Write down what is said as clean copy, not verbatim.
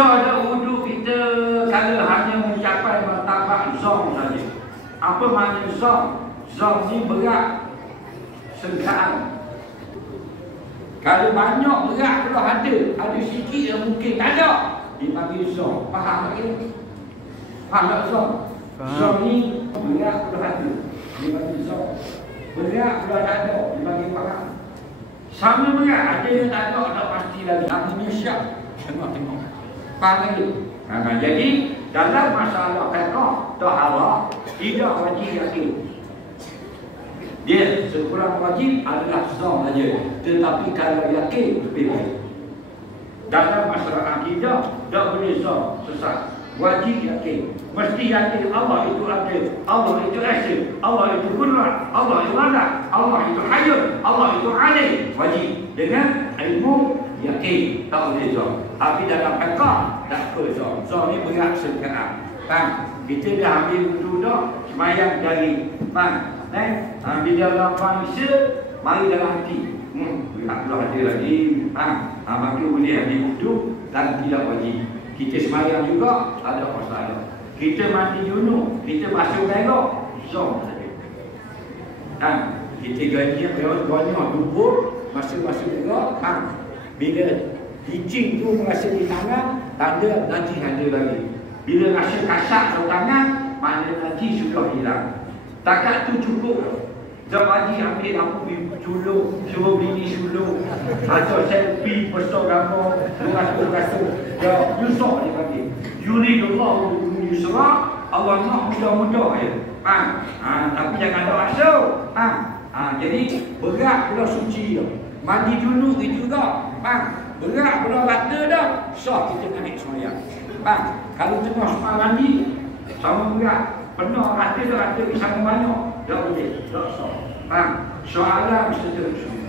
Soal wuduk kita kalau hanya mencapai martabat zon saja. Apa makna zon? Zon ni berat sengkaan. Kalau banyak berat kalau ada sikit yang mungkin tak ada, dipanggil zon. Faham tak ni? Faham tak zon? Zon ni berat kalau ada, dipanggil zon. Berat kalau tak ada, dipanggil faham. Sama berat, ada yang tak ada pasti lagi. Artinya siap. Tengok. Faham lagi? Jadi dalam masalah fiqh taharah tidak wajib yakin. Dia sekurang wajib adalah zon saja. Tetapi kalau yakin lebih baik. Dalam masalah akidah tak boleh zon sesat. Wajib yakin. Mesti yakin Allah itu ada, Allah itu esa, Allah itu qudrat, Allah itu ada, Allah itu hayyun, Allah itu alim. Wajib dengan ilmu yakin, tak boleh zon. Tapi dalam fiqh tak apa zon. Zon ni berat sengkaan. Kita dah ambil wudu dah, semayang dari bila lapang isya, mari dalam hati. Tak perlu ada lagi. Maka boleh ambil wudu dan tidak wajib. Kita semayang juga, tak ada masalah. Kita mandi junub, kita basuh merah, zon saja. Kita banyak dubur, basuh merah. Bila licin tu merasa di tangan, tanda nanti ada lagi. Bila rasa kasar di tangan, maknanya nanti sudah hilang. Takat tu cukup. Zawadi ambil aku sulung, suruh bini sulung, atau selfie, postor gambar, beratur-beratur. Ya, Yusuf dia panggil. Yuridullah yusra, Allah nak mudah-mudah ya. Tapi jangan ada rasa. Jadi berat pula suci dah. Mandi dulu itu juga. Berat pula rata dah. Sah kita naik semayang. Kalau tengah semua mandi, sama berat. Penuh rata dah, rata sama banyak. Tak boleh, tak sah. Soalan seterusnya.